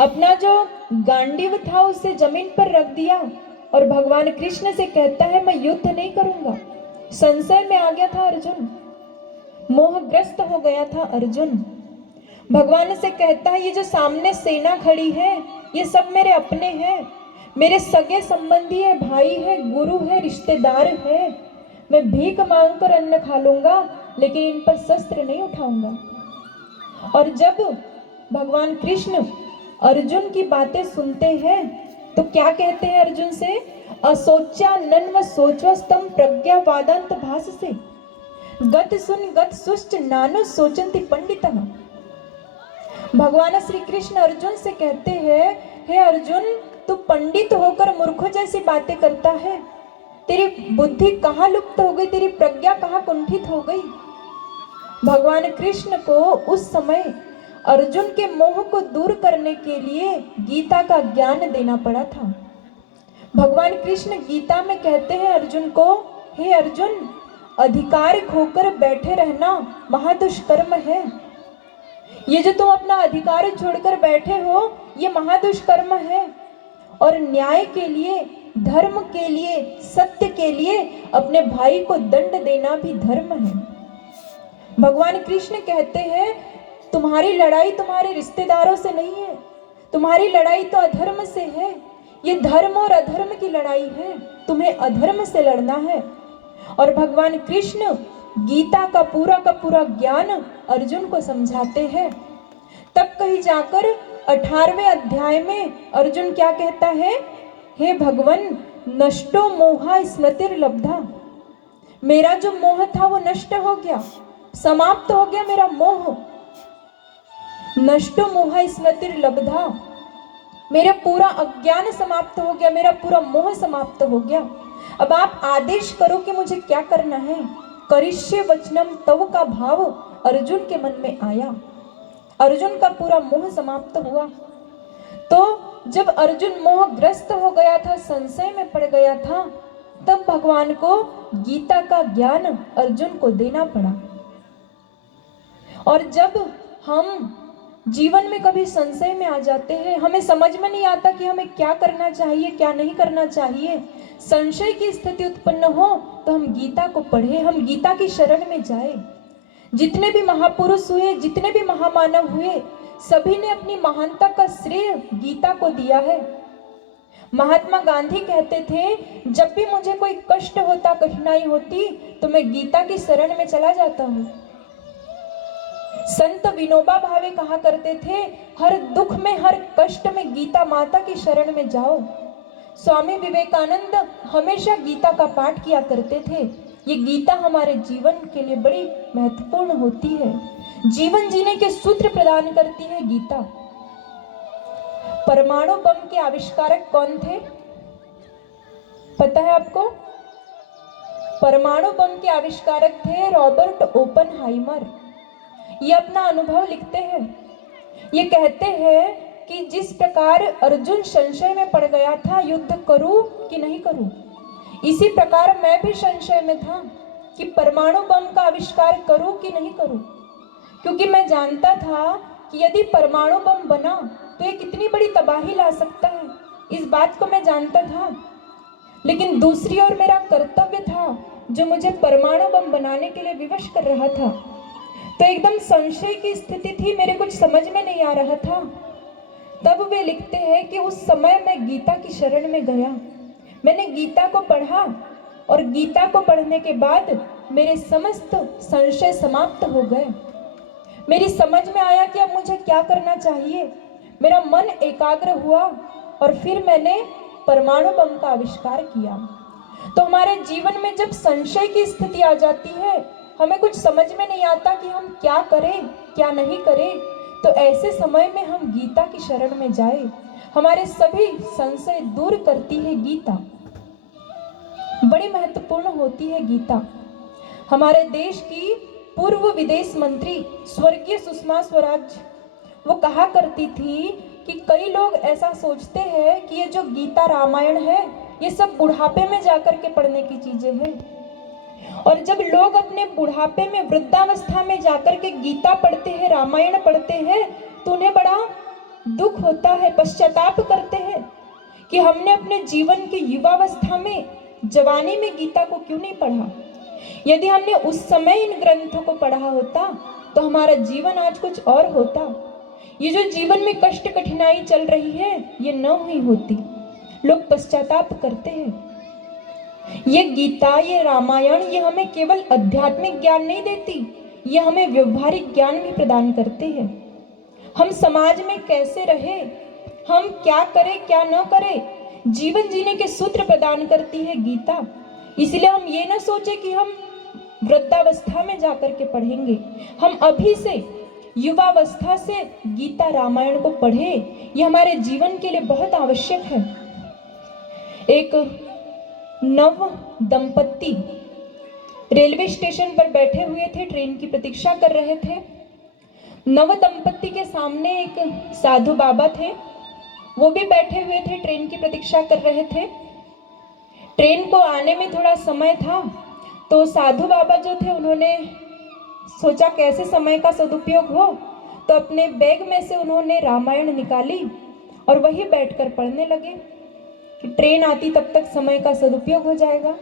अपना जो गांडीव था उसे जमीन पर रख दिया और भगवान कृष्ण से कहता है मैं युद्ध नहीं करूंगा। संशय में आ गया था अर्जुन, मोहग्रस्त हो गया था अर्जुन। भगवान से कहता है ये जो सामने सेना खड़ी है ये सब मेरे अपने हैं, मेरे सगे संबंधी है, भाई है, गुरु है, रिश्तेदार है। मैं भीख मांग कर अन्न खा लूंगा लेकिन इन पर शस्त्र नहीं उठाऊंगा। और जब भगवान कृष्ण अर्जुन की बातें सुनते हैं तो क्या कहते हैं अर्जुन से? असोच्या नन्व सोचवस्तम प्रज्ञा वादंत भास से गत सुन गत सुष्ट नानो सोचंति पंडितः। भगवान श्री कृष्ण अर्जुन से कहते हैं, हे अर्जुन, तू पंडित होकर मूर्खों जैसी बातें करता है। तेरी बुद्धि कहाँ लुप्त हो गई, तेरी प्रज्ञा कहाँ कुंठित हो गई। भगवान कृष्ण को उस समय अर्जुन के मोह को दूर करने के लिए गीता का ज्ञान देना पड़ा था। भगवान कृष्ण गीता में कहते हैं अर्जुन को, हे अर्जुन, अधिकार खोकर बैठे रहना महादुष्कर्म है। ये जो तुम अपना अधिकार छोड़कर बैठे हो ये महादुष्कर्म है। और न्याय के लिए, धर्म के लिए, सत्य के लिए अपने भाई को दंड देना भी धर्म है। भगवान कृष्ण कहते हैं तुम्हारी लड़ाई तुम्हारे रिश्तेदारों से नहीं है, तुम्हारी लड़ाई तो अधर्म से है। ये धर्म और अधर्म की लड़ाई है, तुम्हें अधर्म से लड़ना है। और भगवान कृष्ण गीता का पूरा ज्ञान अर्जुन को समझाते हैं। तब कहीं जाकर 18वें अध्याय में अर्जुन क्या कहता है? हे भगवन, नष्टो मोहा स्मृतिर्लब्धा। मेरा जो मोह था वो नष्ट हो गया, समाप्त हो गया मेरा मोह। नष्टो मोहा स्मृतिर्लब्धा, मेरा पूरा अज्ञान समाप्त हो गया, मेरा पूरा मोह समाप्त हो गया। अब आप आदेश करो कि मुझे क्या करना है। करिष्ये वचनम तव का भाव अर्जुन के मन में आया। अर्जुन का पूरा मोह समाप्त हुआ। तो जब अर्जुन मोहग्रस्त हो गया था, संशय में पड़ गया था, तब भगवान को गीता का ज्ञान अर्जुन को देना पड़ा। और जब हम जीवन में कभी संशय में आ जाते हैं, हमें समझ में नहीं आता कि हमें क्या करना चाहिए, क्या नहीं करना चाहिए, संशय की स्थिति उत्पन्न हो तो हम गीता को पढ़े, हम गीता की शरण में जाए। जितने भी महापुरुष हुए, जितने भी महामानव हुए, सभी ने अपनी महानता का श्रेय गीता को दिया है। महात्मा गांधी कहते थे जब भी मुझे कोई कष्ट होता, कठिनाई होती तो मैं गीता की शरण में चला जाता हूँ। संत विनोबा भावे कहा करते थे हर दुख में, हर कष्ट में गीता माता की शरण में जाओ। स्वामी विवेकानंद हमेशा गीता का पाठ किया करते थे। ये गीता हमारे जीवन के लिए बड़ी महत्वपूर्ण होती है, जीवन जीने के सूत्र प्रदान करती है गीता। परमाणु बम के आविष्कारक कौन थे, पता है आपको? परमाणु बम के आविष्कारक थे रॉबर्ट ओपनहाइमर। ये अपना अनुभव लिखते हैं। ये कहते हैं कि जिस प्रकार अर्जुन संशय में पड़ गया था युद्ध करूं कि नहीं करूं, इसी प्रकार मैं भी संशय में था कि परमाणु बम का आविष्कार करूं कि नहीं करूं। क्योंकि मैं जानता था कि यदि परमाणु बम बना तो ये कितनी बड़ी तबाही ला सकता है, इस बात को मैं जानता था। लेकिन दूसरी ओर मेरा कर्तव्य था जो मुझे परमाणु बम बनाने के लिए विवश कर रहा था। तो एकदम संशय की स्थिति थी, मेरे कुछ समझ में नहीं आ रहा था। तब वे लिखते हैं कि उस समय मैं गीता की शरण में गया, मैंने गीता को पढ़ा और गीता को पढ़ने के बाद मेरे समस्त संशय समाप्त हो गए। मेरी समझ में आया कि अब मुझे क्या करना चाहिए। मेरा मन एकाग्र हुआ और फिर मैंने परमाणु बम का आविष्कार किया। तो हमारे जीवन में जब संशय की स्थिति आ जाती है, हमें कुछ समझ में नहीं आता कि हम क्या करें, क्या नहीं करें, तो ऐसे समय में हम गीता की शरण में जाए। हमारे सभी संशय दूर करती है गीता, बड़ी महत्वपूर्ण होती है गीता। हमारे देश की पूर्व विदेश मंत्री स्वर्गीय सुषमा स्वराज वो कहा करती थी कि कई लोग ऐसा सोचते हैं कि ये जो गीता रामायण है ये सब बुढ़ापे में जाकर के पढ़ने की चीजें हैं। और जब लोग अपने बुढ़ापे में, वृद्धावस्था में जाकर के गीता पढ़ते हैं, रामायण पढ़ते हैं, तो उन्हें बड़ा दुख होता है, पश्चाताप करते हैं कि हमने अपने जीवन की युवावस्था में, जवानी में गीता को क्यों नहीं पढ़ा। यदि हमने उस समय इन ग्रंथों को पढ़ा होता तो हमारा जीवन आज कुछ और होता। ये जो जीवन में कष्ट कठिनाई चल रही है ये न हुई होती। लोग पश्चाताप करते हैं। ये गीता, ये रामायण, ये हमें केवल आध्यात्मिक ज्ञान नहीं देती, ये हमें व्यवहारिक ज्ञान भी प्रदान करते हैं। हम समाज में कैसे रहे, हम क्या करें क्या न करें, जीवन जीने के सूत्र प्रदान करती है गीता। इसलिए हम ये ना सोचे कि हम वृद्धावस्था में जाकर के पढ़ेंगे। हम अभी से, युवावस्था से गीता रामायण को पढ़ें। ये हमारे जीवन के लिए बहुत आवश्यक है। एक नव दंपत्ति रेलवे स्टेशन पर बैठे हुए थे, ट्रेन की प्रतीक्षा कर रहे थे। नव दंपत्ति के सामने एक साधु बाबा थे, वो भी बैठे हुए थे, ट्रेन की प्रतीक्षा कर रहे थे। ट्रेन को आने में थोड़ा समय था तो साधु बाबा जो थे उन्होंने सोचा कैसे समय का सदुपयोग हो, तो अपने बैग में से उन्होंने रामायण निकाली और वही बैठकर पढ़ने लगे कि ट्रेन आती तब तक समय का सदुपयोग हो जाएगा।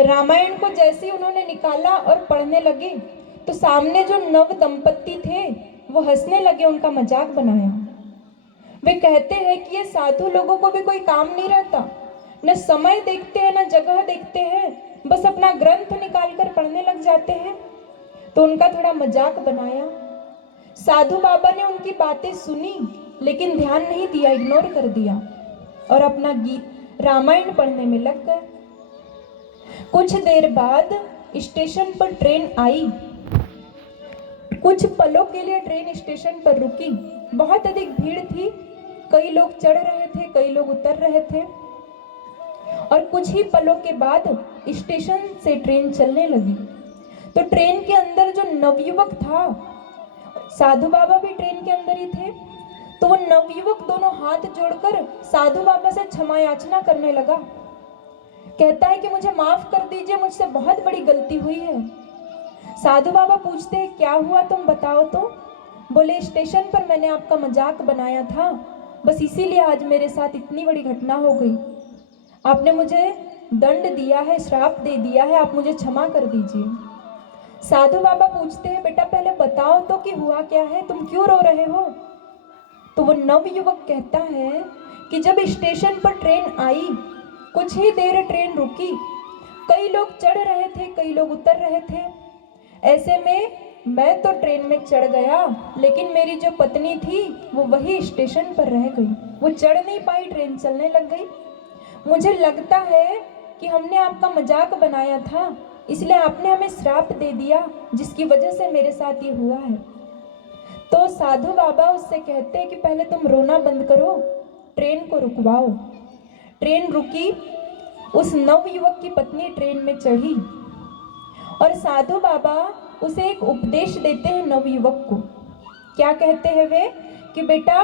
रामायण को जैसे ही उन्होंने निकाला और पढ़ने लगे तो सामने जो नव दंपत्ति थे वो हंसने लगे, उनका मजाक बनाया। वे कहते हैं कि ये साधु लोगों को भी कोई काम नहीं रहता, न समय देखते हैं न जगह देखते हैं, बस अपना ग्रंथ निकाल कर पढ़ने लग जाते हैं। तो उनका थोड़ा मजाक बनाया। साधु बाबा ने उनकी बातें सुनी लेकिन ध्यान नहीं दिया, इग्नोर कर दिया और अपना गीत रामायण पढ़ने में लग गए। कुछ देर बाद स्टेशन पर ट्रेन आई। कुछ पलों के लिए ट्रेन स्टेशन पर रुकी। बहुत अधिक भीड़ थी, कई लोग चढ़ रहे थे, कई लोग उतर रहे थे और कुछ ही पलों के बाद स्टेशन से ट्रेन चलने लगी। तो ट्रेन के अंदर जो नवयुवक था, साधु बाबा भी ट्रेन के अंदर ही थे, तो वो नवयुवक दोनों हाथ जोड़कर साधु बाबा से क्षमा याचना करने लगा। कहता है कि मुझे माफ कर दीजिए, मुझसे बहुत बड़ी गलती हुई है। साधु बाबा पूछते हैं क्या हुआ, तुम बताओ तो। बोले स्टेशन पर मैंने आपका मजाक बनाया था, बस इसीलिए आज मेरे साथ इतनी बड़ी घटना हो गई। आपने मुझे दंड दिया है, श्राप दे दिया है, आप मुझे क्षमा कर दीजिए। साधु बाबा पूछते हैं बेटा पहले बताओ तो कि हुआ क्या है, तुम क्यों रो रहे हो। तो वो नवयुवक कहता है कि जब स्टेशन पर ट्रेन आई, कुछ ही देर ट्रेन रुकी, कई लोग चढ़ रहे थे, कई लोग उतर रहे थे। ऐसे में मैं तो ट्रेन में चढ़ गया, लेकिन मेरी जो पत्नी थी वो वही स्टेशन पर रह गई, वो चढ़ नहीं पाई, ट्रेन चलने लग गई। मुझे लगता है कि हमने आपका मजाक बनाया था, इसलिए आपने हमें श्राप दे दिया, जिसकी वजह से मेरे साथ ये हुआ है। तो साधु बाबा उससे कहते हैं कि पहले तुम रोना बंद करो, ट्रेन को रुकवाओ। ट्रेन रुकी, उस नवयुवक की पत्नी ट्रेन में चढ़ी और साधु बाबा उसे एक उपदेश देते हैं नवयुवक को। क्या कहते हैं वे कि बेटा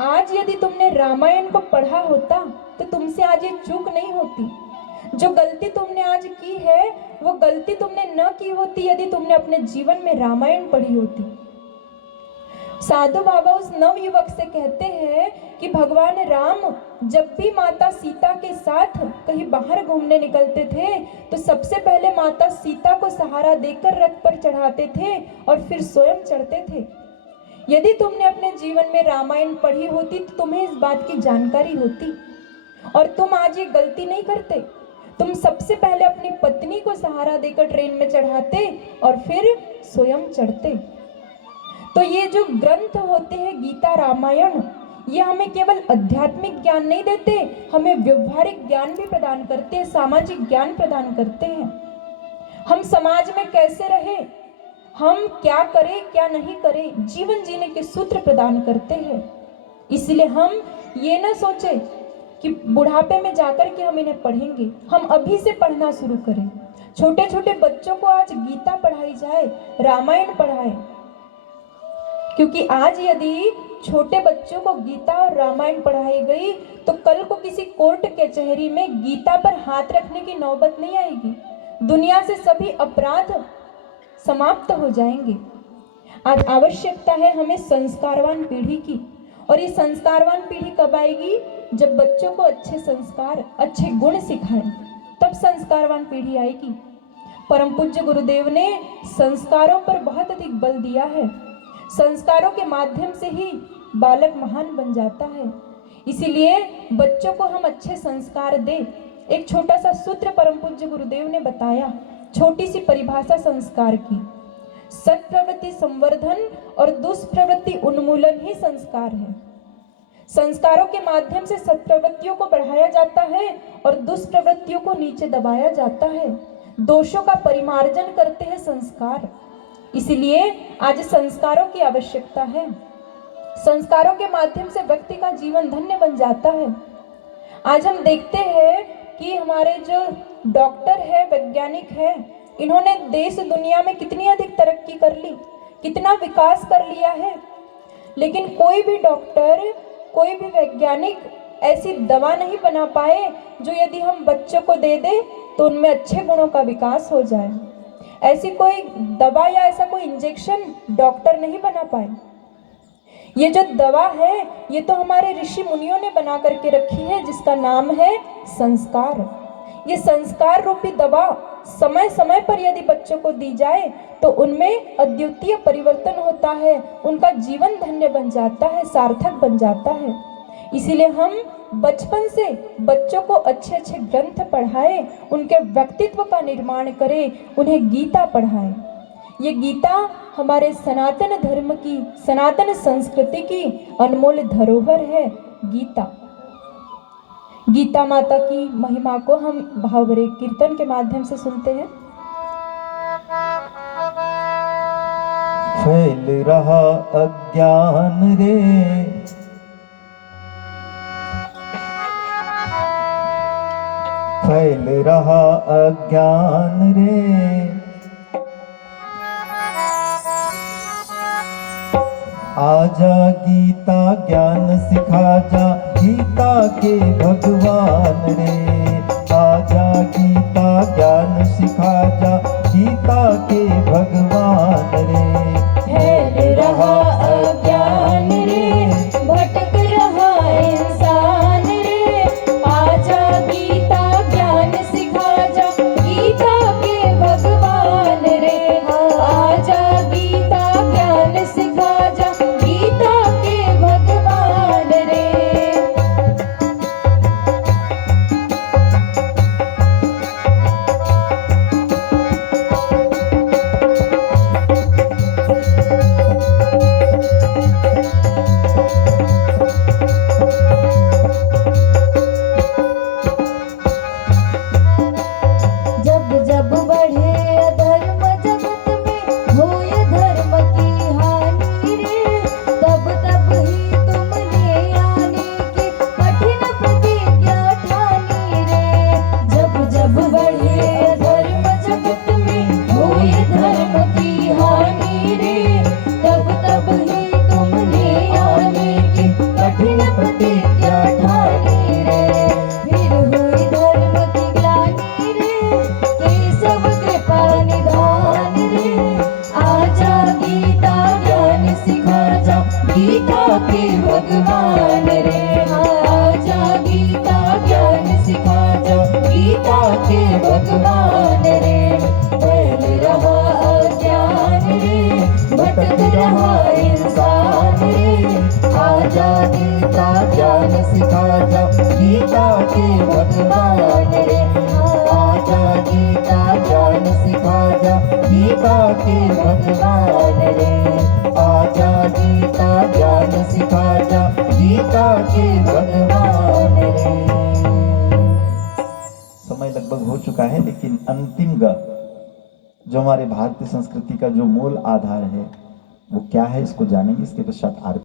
आज यदि तुमने रामायण को पढ़ा होता तो तुमसे आज ये चूक नहीं होती। जो गलती तुमने आज की है वो गलती तुमने न की होती यदि तुमने अपने जीवन में रामायण पढ़ी होती। साधु बाबा उस नवयुवक से कहते हैं कि भगवान राम जब भी माता सीता के साथ कहीं बाहर घूमने निकलते थे तो सबसे पहले माता सीता को सहारा देकर रथ पर चढ़ाते थे और फिर स्वयं चढ़ते थे। यदि तुमने अपने जीवन में रामायण पढ़ी होती तो तुम्हें इस बात की जानकारी होती और तुम आज ये गलती नहीं करते। तुम सबसे पहले अपनी पत्नी को सहारा देकर ट्रेन में चढ़ाते और फिर स्वयं चढ़ते। तो ये जो ग्रंथ होते हैं गीता रामायण, ये हमें केवल आध्यात्मिक ज्ञान नहीं देते, हमें व्यवहारिक ज्ञान भी प्रदान करते हैं, सामाजिक ज्ञान प्रदान करते हैं। हम समाज में कैसे रहे, हम क्या करें क्या नहीं करें, जीवन जीने के सूत्र प्रदान करते हैं। इसलिए हम ये ना सोचे कि बुढ़ापे में जाकर के हम इन्हें पढ़ेंगे, हम अभी से पढ़ना शुरू करें। छोटे छोटे बच्चों को आज गीता पढ़ाई जाए, रामायण पढ़ाए, क्योंकि आज यदि छोटे बच्चों को गीता और रामायण पढ़ाई गई तो कल को किसी कोर्ट कचहरी में गीता पर हाथ रखने की नौबत नहीं आएगी। दुनिया से सभी अपराध समाप्त हो जाएंगे। आज आवश्यकता है हमें संस्कारवान पीढ़ी की और ये संस्कारवान पीढ़ी कब आएगी? जब बच्चों को अच्छे संस्कार, अच्छे गुण सिखाएं, तब संस्कारवान पीढ़ी आएगी। परम पूज्य गुरुदेव ने संस्कारों पर बहुत अधिक बल दिया है। संस्कारों के माध्यम से ही बालक महान बन जाता है। इसीलिए बच्चों को हम अच्छे संस्कार दें। एक छोटा सा सूत्र परम पूज्य गुरुदेव ने बताया, छोटी सी परिभाषा संस्कार की। सत्प्रवृत्ति संवर्धन और दुष्प्रवृत्ति उन्मूलन ही संस्कार है। संस्कारों के माध्यम से सत्प्रवृत्तियों को बढ़ाया जाता है और दुष्प्रवृत्तियों को नीचे दबाया जाता है। दोषों का परिमार्जन करते हैं संस्कार। इसीलिए आज संस्कारों की आवश्यकता है। संस्कारों के माध्यम से व्यक्ति का जीवन धन्य बन जाता है। आज हम देखते हैं कि हमारे जो डॉक्टर है, वैज्ञानिक है, इन्होंने देश दुनिया में कितनी अधिक तरक्की कर ली, कितना विकास कर लिया है, लेकिन कोई भी डॉक्टर, कोई भी वैज्ञानिक ऐसी दवा नहीं बना पाए जो यदि हम बच्चों को दे दें तो उनमें अच्छे गुणों का विकास हो जाए। ऐसी कोई दवा या ऐसा कोई इंजेक्शन डॉक्टर नहीं बना पाए। ये जो दवा है ये तो हमारे ऋषि मुनियों ने बना करके रखी है, जिसका नाम है संस्कार। ये संस्कार रूपी दवा समय समय पर यदि बच्चों को दी जाए तो उनमें अद्वितीय परिवर्तन होता है, उनका जीवन धन्य बन जाता है, सार्थक बन जाता है। इसीलिए हम बचपन से बच्चों को अच्छे अच्छे ग्रंथ पढ़ाएं, उनके व्यक्तित्व का निर्माण करें, उन्हें गीता पढ़ाएं। ये गीता हमारे सनातन धर्म की, सनातन संस्कृति की अनमोल धरोहर है। गीता माता की महिमा को हम भावभरे कीर्तन के माध्यम से सुनते हैं। फैल रहा अज्ञान रे, फैल रहा अज्ञान रे, आजा गीता ज्ञान सिखा जा, गीता के भगवान रे। आजा गीता ज्ञान सिखा जा, गीता के भगवान रे। फैल रहा अज्ञान रे, भटक रहा इंसान रे, आजा गीता ज्ञान सिखा जा, गीता के भगवान रे। आजा गीता ज्ञान सिखा जा, गीता के भगवान रे। जब जब बढ़े अधर्म जगत में, होए धर्म की हानि रे, तब तब ही तुमने आने की कठिन प्रतिज्ञा ठानी रे। जब जब बढ़े अधर्म जगत में, होए धर्म की हानि रे, तब तब ही तुमने आने की कठिन प्रतिज्ञा ठानी रे। फिर हुई धर्म की ग्लानि रे, केशव कृपा निधान रे। आजा गीता ज्ञान सिखा जा, गीता के भगवान रे। आजा गीता ज्ञान सिखा जा, गीता के भगवान रे। फैल रहा अज्ञान रे, भटक रहा इंसान रे, आजा गीता ज्ञान सिखा जा, गीता के भगवान रे। आजा गीता ज्ञान सिखा जा, गीता के भगवान रे। आजा गीता ज्ञान सिखा जा, गीता के भगवान रे। समय लगभग हो चुका है, लेकिन अंतिम ग जो हमारे भारतीय संस्कृति का जो मूल आधार है वो क्या है, इसको जानेंगे। इसके पश्चात आरती।